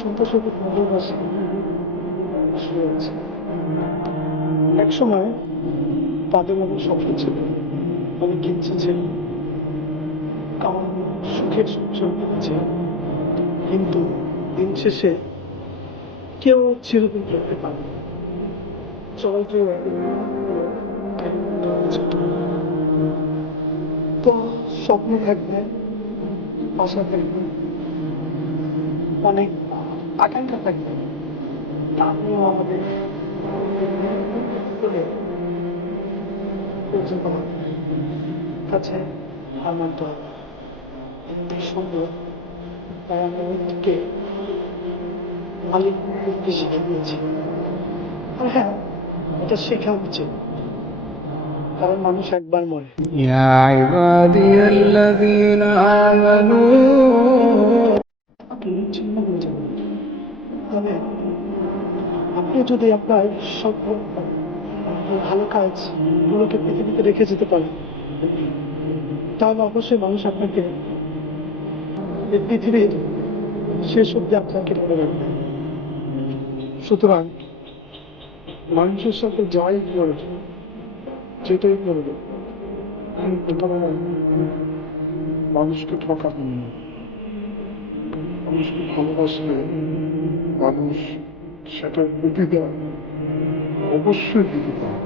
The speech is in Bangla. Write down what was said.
সন্ত্রাসীদের ভালোবাসা শুরু হয়েছে। একসময় তাদের অনেক স্বপ্ন ছিল, অনেক ইচ্ছে ছিল, কারণ সুখের সংসার করেছে, কিন্তু দিন শেষে কেউ চিরদিন করতে পারে না। সবাই কেউ তো স্বপ্ন থাকবে, আশা থাকবে, অনেক আকাঙ্ক্ষা থাকবে, আপনিও আমাদের কাছে আমার দল এমনি সুন্দর, তাই আমি মৃত্যুকে মালিক করতে শিখে দিয়েছি। আর হ্যাঁ, এটা শেখা উচিত, কারণ মানুষ একবার মরে। يا عبادي الذين آمنوا আপনি চিহ্ন হয়ে যাবেন। তবে আপনি যদি আপনার সব ভালো কাজ গুলোকে পৃথিবীতে রেখে যেতে পারেন, তাহলে অবশ্যই মানুষ আপনাকে এই পৃথিবীর শেষ অব্দি আপনাকে মনে রাখবে। সুতরাং মানুষের সাথে যাই করবে, যেটাই করবে, মানুষকে ঠকাবেন না। মানুষকে ভালোবাসলে মানুষ সেটার প্রতিদান অবশ্যই দিতে পারে।